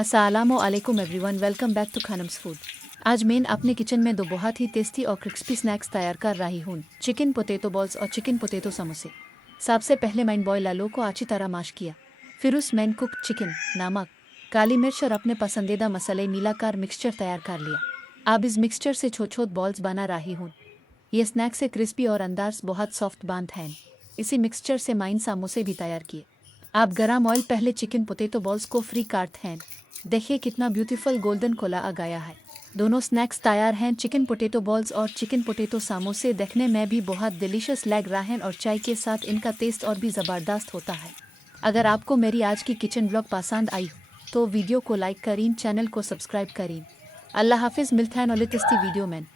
अस्सलामु अलैकुम everyone, welcome back to Khanam's food. आज मैं अपने किचन में दो बहुत ही टेस्टी और क्रिस्पी स्नैक्स तैयार कर रही हूँ, चिकन पोटैटो बॉल्स और चिकन पोटैटो समोसे। सबसे पहले मैंने बॉयल आलू को अच्छी तरह मैश किया। फिर उस मैंने कुक्ड चिकन, नमक, काली मिर्च और अपने पसंदीदा मसाले मिलाकर मिक्सचर तैयार कर लिया। अब इस मिक्सचर से छोटे छोटे बॉल्स बना रही हूँ। ये स्नैक्स से क्रिस्पी और अंदाज बहुत सॉफ्ट बंद हैं। इसी मिक्सचर से माइन समोसे भी तैयार किए। आप गरम ऑयल पहले चिकन पोटैटो बॉल्स को फ्री काटते हैं। देखिए कितना ब्यूटीफुल गोल्डन कोला आ गया है। दोनों स्नैक्स तैयार हैं। चिकन पोटैटो बॉल्स और चिकन पोटैटो समोसे देखने में भी बहुत डिलीशियस लग रहा है और चाय के साथ इनका टेस्ट और भी ज़बरदस्त होता है। अगर आपको मेरी आज की किचन ब्लॉग पसंद आई तो वीडियो को लाइक करें, चैनल को सब्सक्राइब करें। अल्लाह हाफिज़, मिलते हैं अगली टेस्टी वीडियो में।